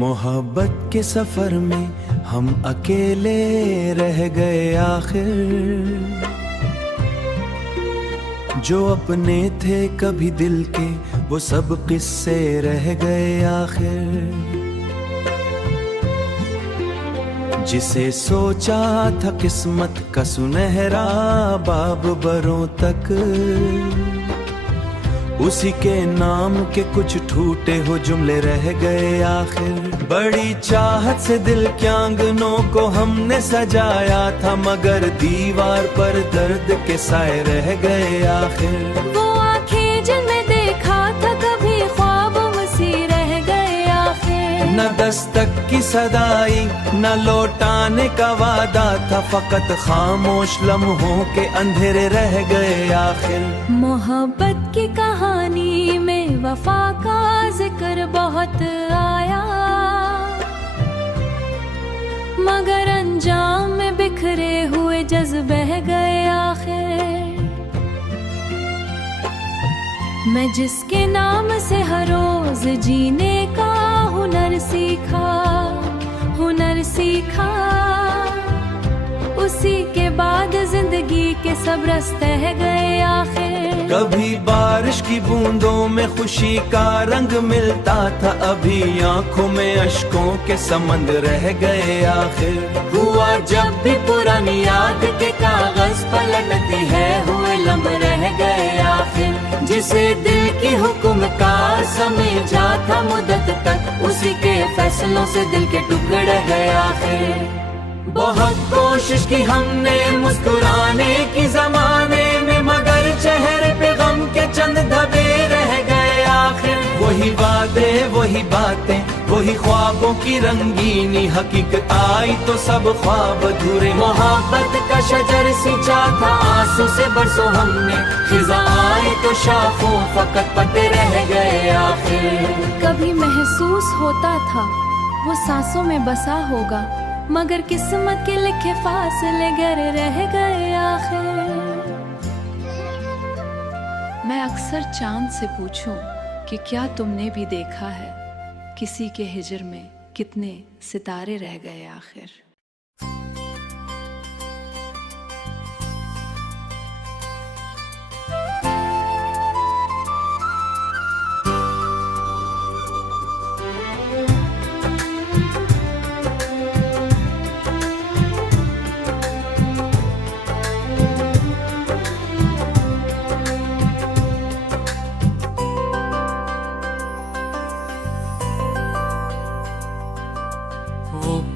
मोहब्बत के सफर में हम अकेले रह गए आखिर, जो अपने थे कभी दिल के वो सब किस्से रह गए आखिर। जिसे सोचा था किस्मत का सुनहरा बाब बरों तक, उसी के नाम के कुछ ठूटे हो जुमले रह गए आखिर। बड़ी चाहत से दिल के आंगनों को हमने सजाया था, मगर दीवार पर दर्द के साए रह गए आखिर। वो आंखें जिनमें देखा था कभी ख्वाबों सी रह गए आखिर। न दस्तक की सदाई न लौटाने का वादा था, फकत खामोश लम्हों के अंधेरे रह गए आखिर। मोहब्बत की कहानी में वफा का जिक्र बहुत आया, मगर अंजाम में बिखरे हुए जज्बे गए आखिर। मैं जिसके नाम से हर रोज जीने का हुनर सीखा, उसी के बाद जिंदगी के सब रास्ते गए आखिर। कभी बारिश की बूंदों में खुशी का रंग मिलता था, अभी आंखों में अश्कों के समंद रह गए आखिर। हुआ जब भी पुरानी याद के कागज पलटती है, हुए लम्हे रह गए आखिर। जिसे दिल की हुक्म का समझा था मुद्दत तक, उसी के फैसलों से दिल के टुकड़े गए आखिर। बहुत कोशिश की हमने मुस्कुराने की जमाने में, मगर चेहरे पे गम के चंद धब्बे रह गए आखिर। वही वादे वही बातें वही ख्वाबों की रंगीनी, हकीकत आई तो सब ख्वाब अधूरे। मोहब्बत का शजर सिंचा था आंसू से बरसों हमने, खिजा आए तो शाखों फकत पत्ते रह गए आखिर। कभी महसूस होता था वो सांसों में बसा होगा, मगर किस्मत के लिखे फासले गर रह गए आखिर। मैं अक्सर चांद से पूछूं कि क्या तुमने भी देखा है, किसी के हिजर में कितने सितारे रह गए आखिर।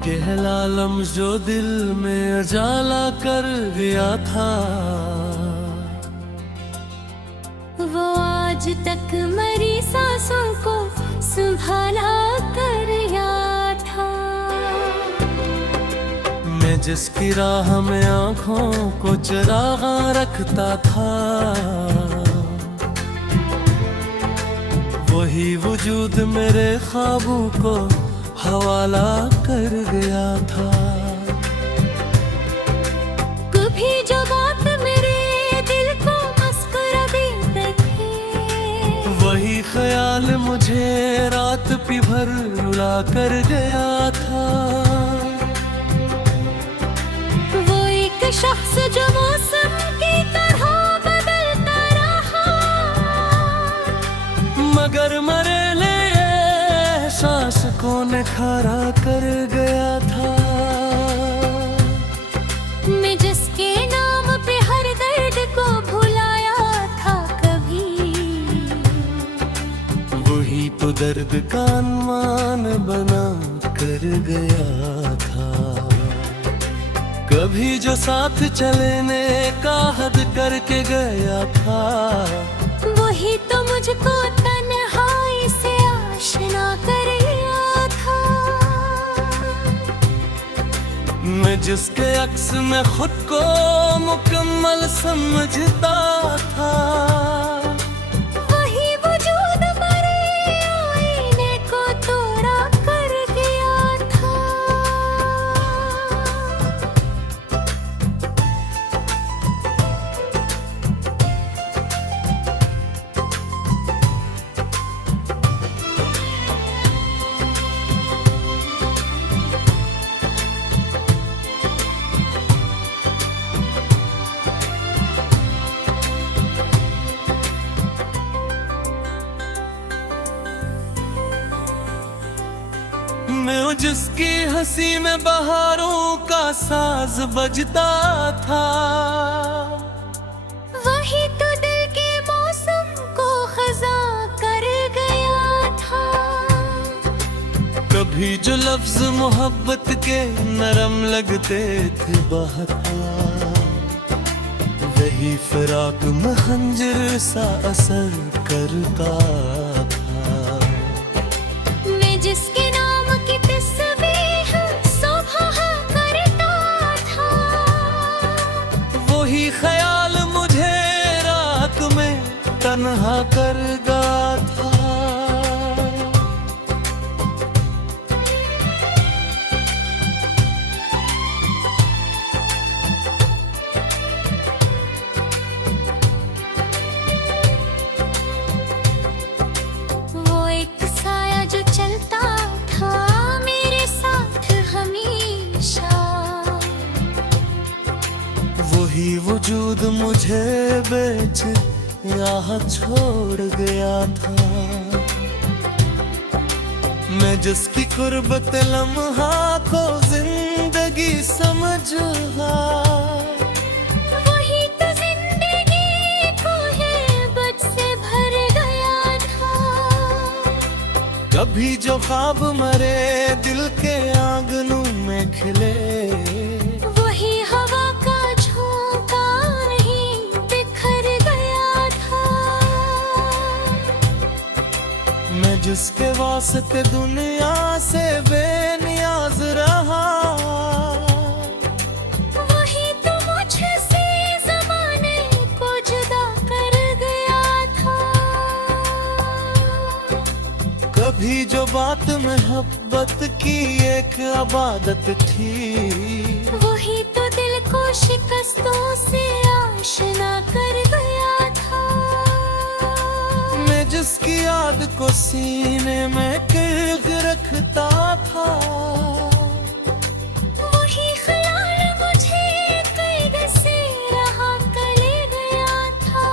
पहला लम्हा जो दिल में उजाला कर गया था, वो आज तक मरी सांसों को संभाला कर याद था। मैं जिसकी राह में आँखों को चरागा रखता था, वही वजूद मेरे ख्वाबों को हवाला कर गया था। कभी जो बात मेरे दिल को मुस्कुरा देते थे, वही ख्याल मुझे रात पी भर रुला कर गया था। वो एक शख्स जो मौसम की तरह बदलता रहा, मगर मरे सांस को निखारा कर गया था। मैं जिसके नाम पे हर दर्द को भुलाया था कभी, वही तो दर्द का अनुमान बना कर गया था। कभी जो साथ चलने का हद करके गया था, वही तो मुझको तन्हाई से आशना कर गया था। मैं जिसके अक्स में खुद को मुकम्मल समझता था, वही वजूद मरे आईने को तोड़ा कर गया था। मैं जिसकी हंसी में बहारों का साज बजता था, वही तो दिल के मौसम को खजा कर गया था। कभी जो लफ्ज मोहब्बत के नरम लगते थे बहता, वही फिराक में खंजर सा असर करता था। मैं जिसके नाम की तस्बीह सुबह करता था, वही ख्याल मुझे रात में तन्हा कर गया था। वो एक साया जो चलता था मेरे साथ हमेशा, वही वजूद मुझे बेच यहाँ छोड़ गया था। मैं जिसकी कुर्बत लम्हा को जिंदगी समझा, वही तो जिंदगी को हिब्बत से भर गया था। कभी जो ख्वाब मरे दिल के आंगनों में खिले, वही हवा का झोंका नहीं बिखर गया था। मैं जिसके वास्ते दुनिया से बेनियाज रहा, वही तो मुझसे ज़माने को जुदा कर गया था। कभी जो बात मोहब्बत की एक इबादत थी, वही तो दिल को शिकस्तों से आशना कर गया था। मैं जिसकी याद को सीने में गिरग रखता था, वही ख्याल मुझे कैद से रहा कर गया था।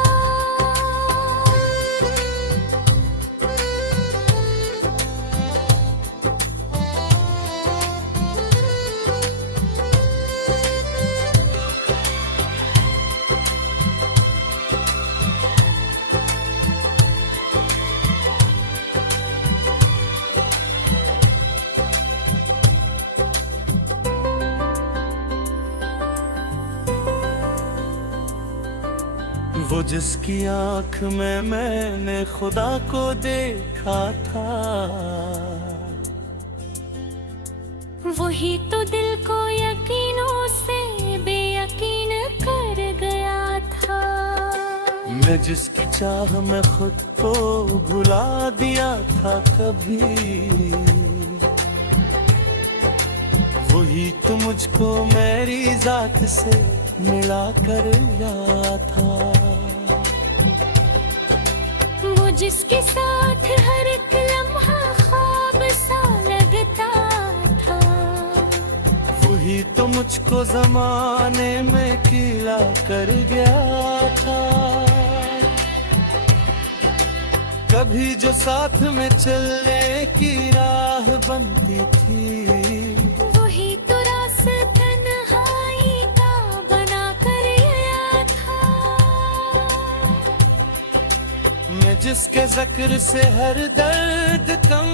वो जिसकी आंख में मैंने खुदा को देखा था, वही तो दिल को यकीनों से बेयकीन कर गया था। मैं जिसकी चाह में खुद को भुला दिया था कभी, वही तो मुझको मेरी जात से मिला कर गया था। वो जिसके साथ हर एक लम्हा ख्वाब सा लगता था, वही तो मुझको जमाने में कीला कर गया था। कभी जो साथ में चलने की राह बनती थी, वही तो रास्ता तन्हाई का बना कर गया था। मैं जिसके जिक्र से हर दर्द कम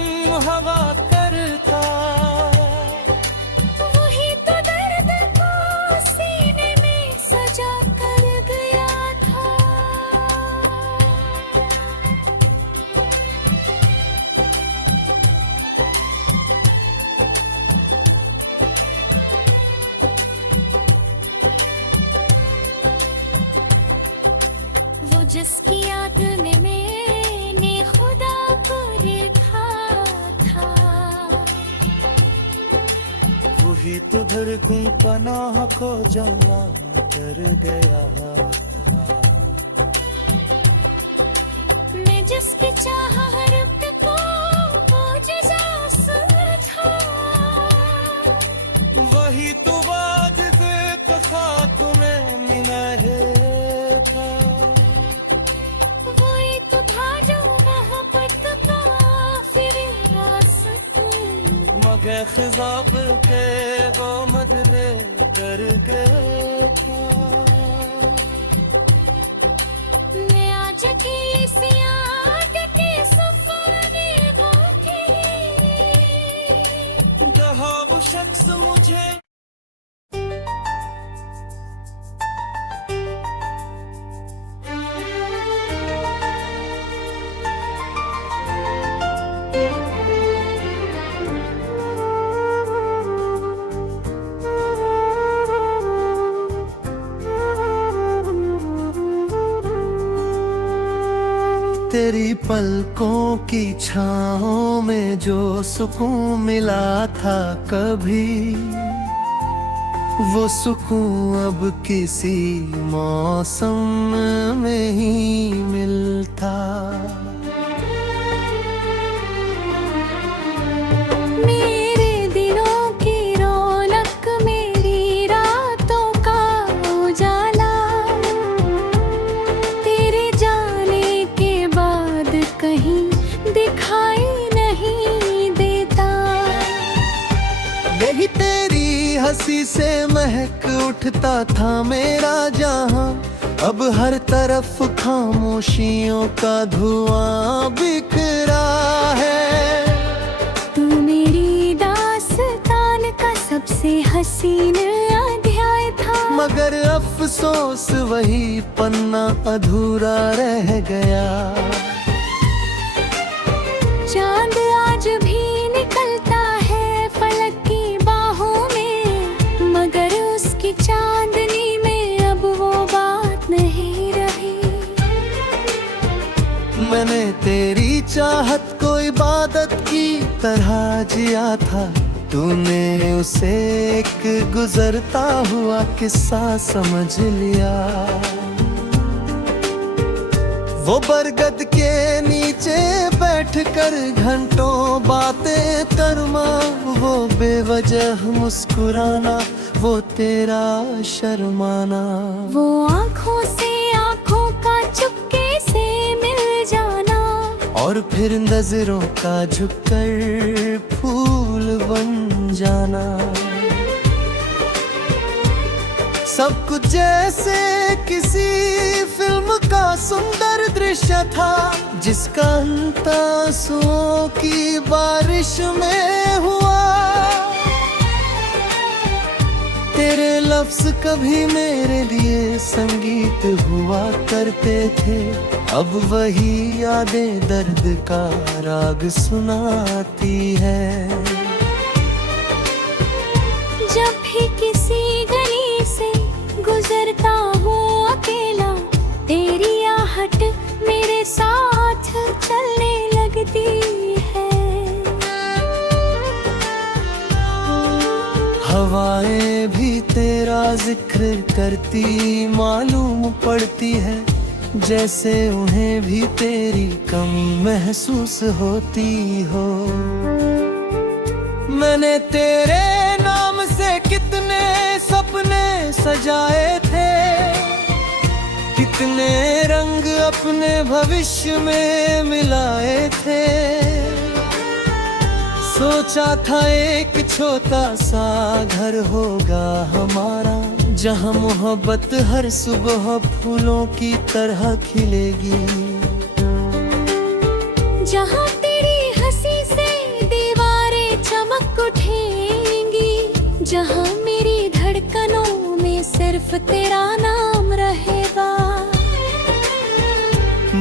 हवा करता, वही तो दर्द को सीने में सजा कर गया था। वो जिसकी याद में मैंने खुदा को देखा था, वही तो धड़कन पनाह को जमा कर गया था। मैं जिसकी चाह हर वक्त को मौजज़ा था, वही तो बाद बेतखा तुम्हें मिला है था। वही तो था जो मोहब्बत का फिर रास्ता। गए खिजाब के आमद दे कर गए था। मैं आज की इस याद के सफाने गाती, कहा वो शख्स मुझे तेरी पलकों की छाओं में जो सुकून मिला था कभी, वो सुकून अब किसी मौसम में ही मिलता। मेरे दिनों की रौनक, मेरी रातों का उजाला, तेरे जाने के बाद कहीं दिखाई नहीं देता। यही तेरी हंसी से महक उठता था मेरा जहां, अब हर तरफ खामोशियों का धुआं बिखरा है। तू मेरी दास्तान का सबसे हसीन अध्याय था, मगर अफसोस वही पन्ना अधूरा रह गया। चांद आज भी निकलता है फलक की बाहों में, मगर उसकी चांदनी में अब वो बात नहीं रही। मैंने तेरी चाहत को इबादत की तरह जिया था, तूने उसे एक गुजरता हुआ किस्सा समझ लिया। वो बरगद के नीचे बैठकर घंटों बातें करना, वो बेवजह मुस्कुराना, वो तेरा शर्माना, वो आँखों से आँखों का चुपके से मिल जाना, और फिर नजरों का झुककर फूल बन जाना। सब कुछ जैसे किसी फिल्म का सुंदर दृश्य था, जिसका अंत आंसुओं की बारिश में हुआ। तेरे लफ्ज कभी मेरे लिए संगीत हुआ करते थे, अब वही यादें दर्द का राग सुनाती है। जब भी किसी गली से गुजरता हूँ अकेला, तेरी आहट मेरे साथ चलने लगती है। हवाएं भी तेरा जिक्र करती मालूम पड़ती है, जैसे उन्हें भी तेरी कमी महसूस होती हो। मैंने तेरे नाम से कितने सपने सजाए थे, कितने रंग अपने भविष्य में मिलाए थे। सोचा था एक छोटा सा घर होगा हमारा, जहाँ मोहब्बत हर सुबह फूलों की तरह खिलेगी। जहाँ तेरी हंसी से दीवारें चमक उठेंगी, जहाँ मेरी धड़कनों में सिर्फ तेरा नाम रहेगा।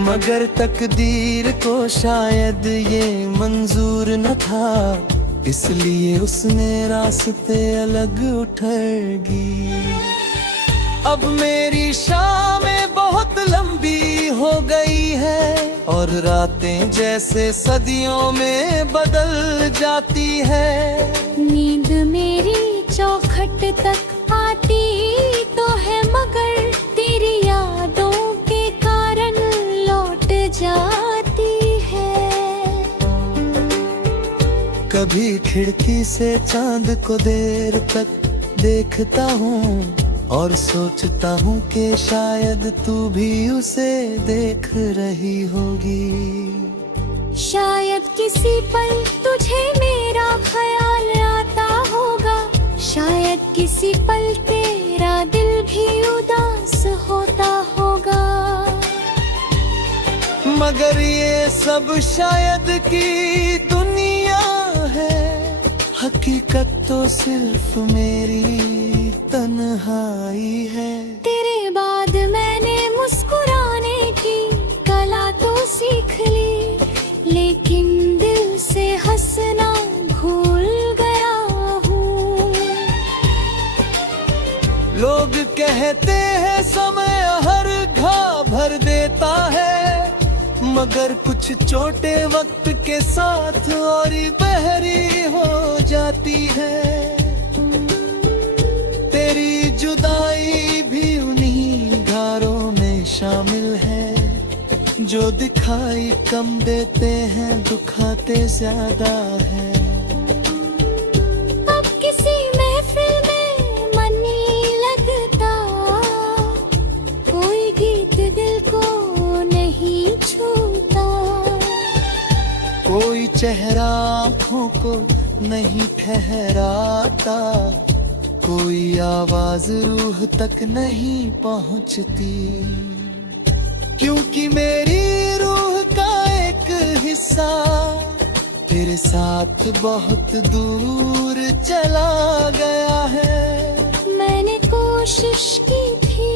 मगर तकदीर को शायद ये मंजूर न था, इसलिए उसने रास्ते अलग उठेगी। अब मेरी शामें बहुत लंबी हो गई है, और रातें जैसे सदियों में बदल जाती है। नींद मेरी चौखट तक आती तो है, मगर तेरी यादों के कारण लौट जाती है। कभी खिड़की से चांद को देर तक देखता हूँ, और सोचता हूँ कि शायद तू भी उसे देख रही होगी। शायद किसी पल तुझे मेरा ख्याल आता होगा। मगर ये सब शायद की दुनिया है, हकीकत तो सिर्फ मेरी तन्हाई है। तेरे बाद मैंने मुस्कुराने की कला तो सीख ली, लेकिन दिल से हंसना भूल गया हूँ। लोग कहते हैं समय हर घाव भर देता है, मगर कुछ चोटें वक्त के साथ और बहरी हो जाती है। तेरी जुदाई भी उन्हीं घारों में शामिल है, जो दिखाई कम देते हैं दुखाते ज्यादा है। अब किसी महफिल में मन नहीं लगता, कोई गीत दिल को नहीं छूता, कोई चेहरा आँखों को नहीं ठहराता, कोई आवाज रूह तक नहीं पहुँचती। क्योंकि मेरी रूह का एक हिस्सा तेरे साथ बहुत दूर चला गया है। मैंने कोशिश की थी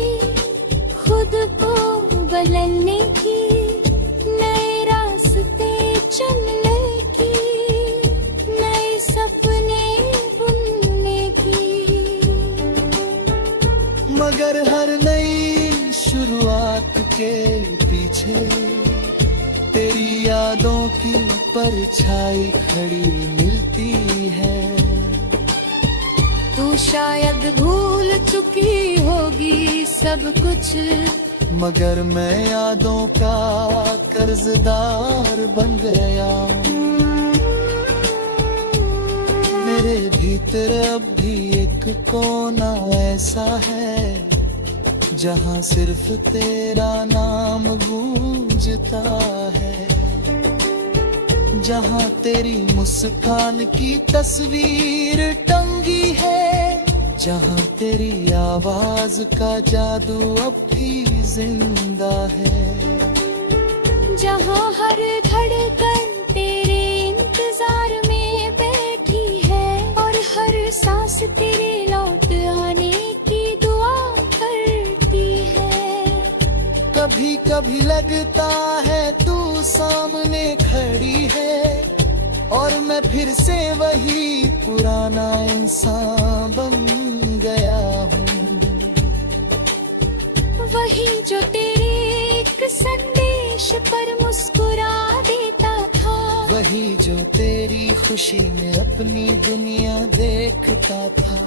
खुद को बदलने की, नए रास्ते चलने की, नए सपने बुनने की। मगर हर नई शुरुआत के पीछे तेरी यादों की परछाई खड़ी मिलती है। तू शायद भूल चुकी होगी सब कुछ, मगर मैं यादों का कर्जदार बन गया। मेरे भीतर अब भी एक कोना ऐसा है, जहाँ सिर्फ तेरा नाम गूंजता है, जहाँ तेरी मुस्कान की तस्वीर टंगी है, जहाँ तेरी आवाज का जादू अब भी जिंदा है। जहाँ हर धड़कन तेरे इंतजार में बैठी है, और हर सांस तेरे लौट आने की दुआ करती है। कभी कभी लगता है तू सामने खड़ी है, और मैं फिर से वही पुराना इंसान बन गया हूँ। वही जो तेरे एक संदेश पर मुस्कुरा देता था, वही जो तेरी खुशी में अपनी दुनिया देखता था।